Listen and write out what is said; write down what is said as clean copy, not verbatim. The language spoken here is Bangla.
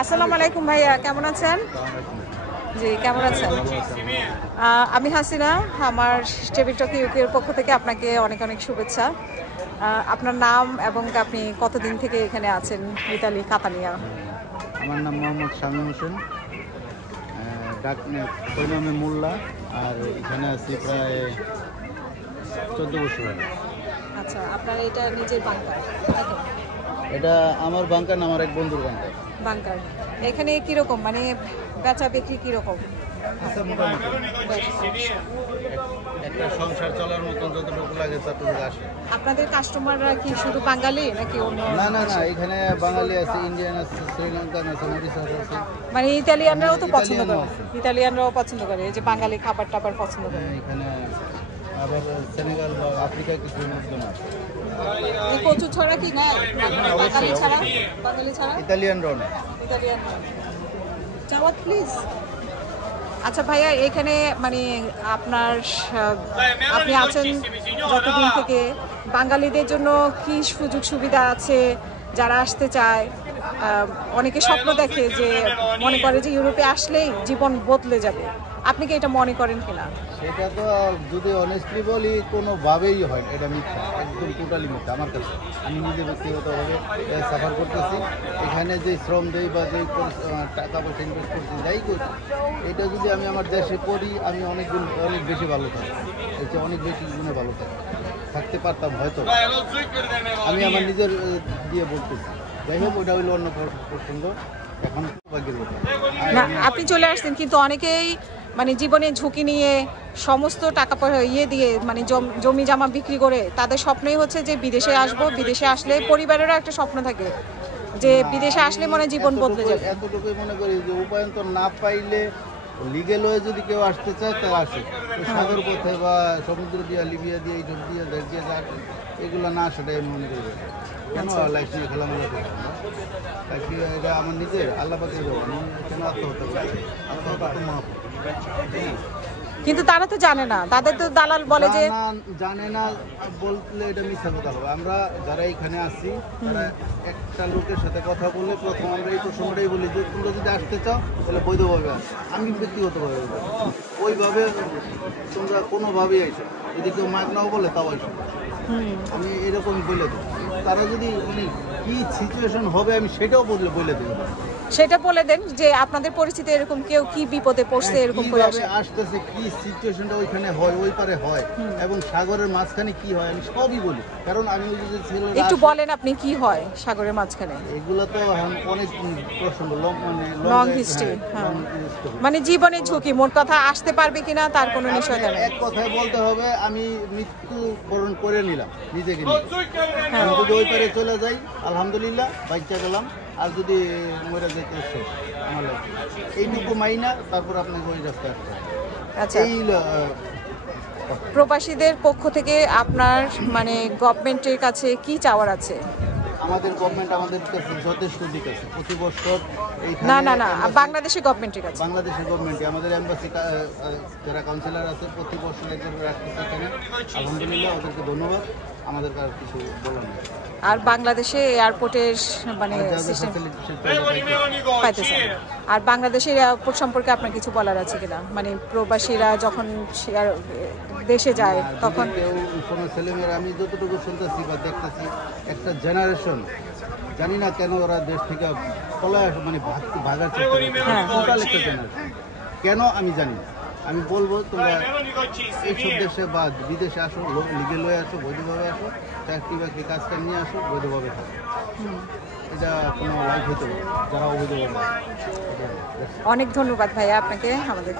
আসসালামু আলাইকুম ভাইয়া, কেমন আছেন? জি, কেমন আছেন? আমি হাসিনা। আমার টেবিল টক ইউকের পক্ষ থেকে আপনাকে অনেক অনেক শুভেচ্ছা। আপনার নাম এবং আপনি কতদিন থেকে এখানে আছেন ইতালি কাতানিয়া? আমার নাম মোহাম্মদ শামীম হোসেন, ডাক নামে মোল্লা, আর এখানে আছি প্রায় 14 বছর আগে। আচ্ছা, আপনার এটা নিজের বাংকার নাকি? এটা আমার বাংকার না, আমার এক বন্ধুর বাংকার। বাংকার। এখানে কিরকম, মানে বেচা বিক্রি কিরকম? আচ্ছা, মোটামুটি একটা সংসার চলার মতন যতটুকু লাগে ততটুকু আসে। আপনাদের কাস্টমাররা কি শুধু বাঙালি নাকি অন্য? না না না, এখানে বাঙালি আছে, ইন্ডিয়ান আছে, শ্রীলঙ্কান আছে, মরিশাস আছে। মানে ইতালিয়ানরাও তো পছন্দ ইতালিয়ানও করে, আছে। ইতালিয়ানরাও পছন্দ করে, এই যে বাঙালি খাবার টাবার পছন্দ করে। এখানে আবার সেনেগাল বা আফ্রিকা কিছু লোকজন আছে। এই কচু ছড়া কি নেয়? বাঙালি ছাড়া? বাঙালি ছাড়া ইতালিয়ানরাও না। ইতালিয়ান চাওয়াত প্লিজ। আচ্ছা ভাইয়া, এখানে মানে আপনার আপনি আছেন যতদিন থেকে, বাঙালিদের জন্য কি সুযোগ সুবিধা আছে? যারা আসতে চায়, অনেকে স্বপ্ন দেখে যে, মনে করে যে ইউরোপে আসলেই জীবন বদলে যাবে। আপনি কি এটা মনে করেন কিনা? সেটা তো যদি অনেস্টলি বলি কোনোভাবেই হয়, এটা মিথ্যা, একদম টোটালি মিথ্যা আমার কাছে। আমি নিজে ব্যক্তিগতভাবে সাফার করতেছি। এখানে যে শ্রম দেই বা যে টাকা পয়সা ইনভেস্ট করছি, যাই করছি, এটা যদি আমি আমার দেশে করি, আমি অনেক বেশি ভালো থাকি, এর চেয়ে অনেক বেশি গুণে ভালো থাকতে পারতাম হয়তো। আমি আমার নিজের দিয়ে বলতেছি। যাই হোক, ওটা হইলো অন্য প্রসঙ্গ। এখন ভাগ্যের ব্যাপার। না, আপনি চলে আসছেন, কিন্তু অনেকেই মানে জীবনে ঝুঁকি নিয়ে সমস্ত টাকা পয়সা দিয়ে, মানে জমি জামা বিক্রি করে, তাদের স্বপ্নই হচ্ছে যে বিদেশে আসবো, বিদেশে আসলে পরিবারেরও একটা স্বপ্ন থাকে যে বিদেশে আসলে মনে জীবন বদলে যাবে। এতটুকুই মনে করি যে উপায়ন্তর না পাইলে লিগেল হয়ে যদি কেউ আসতে চায় তা আসে। সাগর পথে বা সমুদ্র দিয়ে, লিবিয়া দিয়ে, এইসব দিয়ে, দেশ দিয়ে যা আসে, এগুলো না আসাটাই আমি মনে করি। কেন লাইফ নিয়ে খেলামেলা করি আমরা? লাইফ এটা আমার নিজের আল্লাহ পাকের দেবো। আমি কেন আত্মহত্যা করছি? আত্মহত্যা তো মাপ। কিন্তু তারা তো জানে না, তাদের তো দালাল বলে যে জানে না বললে এটা মিথ্যা কথা হবে। আমরা যারা এখানে আছি, তারা একটা লোকের সাথে কথা বলে প্রথম আমরা এই প্রসঙ্গটাই বলি যে তোমরা যদি আসতে চাও তাহলে বৈধভাবে আসো। আমি ব্যক্তিগতভাবে ওইভাবে তোমরা কোনোভাবেই আইসো, যদি কেউ মাগ নাও বলে তাও আইসো। আমি এরকমই বলে দিই। তারা যদি মানে কি সিচুয়েশন হবে আমি সেটাও বলে দিই। সেটা বলে দেন যে আপনাদের পরিস্থিতি এরকম, কেউ কি বিপদে পড়ছে এরকম করে আসে। আসতেছে, কি সিচুয়েশনটা ওইখানে হয়, ওই পারে হয়, এবং সাগরের মাঝখানে কি হয়, আমি সবই বলি। কারণ আমি ওই যে ছিল, একটু বলেন আপনি কি হয় সাগরের মাঝখানে। এগুলো তো অনেক প্রসঙ্গ, লং হিস্ট্রি। মানে জীবনের ঝুঁকি, মোট কথা আসতে পারবে কিনা তার কোনো নিশ্চয়তা নেই। এক কথায় বলতে হবে, আমি মৃত্যুবরণ করে নিলাম নিজেকে নিয়ে। আমি যদি ওই পারে চলে যাই, আলহামদুলিল্লাহ বাইচা গেলাম। আর যদি মরে যেতে শেষ আমার লাইফ, এইটুকু মাইনা তারপর আপনাকে ওই রাস্তায় আসতে হবে। আচ্ছা, এই প্রবাসীদের পক্ষ থেকে আপনার মানে গভর্নমেন্টের কাছে কি চাওয়ার আছে? আমাদের গভর্নমেন্ট আমাদের কাছে যথেষ্ট দিক আছে প্রতি বছর। না না না, বাংলাদেশের গভর্নমেন্টের কাছে। বাংলাদেশের গভর্নমেন্টে আমাদের এম্বাসি যারা কাউন্সিলর আছে প্রতি বছর একজন রাখতেছে এখানে, আলহামদুলিল্লাহ, ওদেরকে ধন্যবাদ। আমাদের আর কিছু বলার নেই। আর বাংলাদেশে এয়ারপোর্টের মানে সিস্টেম পাইতেছে। আর বাংলাদেশের এয়ারপোর্ট সম্পর্কে আপনার কিছু বলার আছে কিনা? মানে প্রবাসীরা যখন দেশে যায় তখন কোনো ছেলেমেয়েরা, আমি যতটুকু শুনতেছি বা দেখতেছি, একটা জেনারেশন জানি না কেন ওরা দেশ থেকে পলায় আসে, মানে ভাগার চেষ্টা করে, টোটাল একটা জেনারেশন। কেন আমি জানি না। আমি বলবো তোমরা এইসব দেশে বা বিদেশে আসো, লিগেল হয়ে আসো, বৈধভাবে আসো, চাকরি বাকরি কাজ কাজ নিয়ে আসো, বৈধভাবে থাকো। এটা কোনো লাইফ হতে পারে যারা অবৈধভাবে। অনেক ধন্যবাদ ভাইয়া আপনাকে আমাদের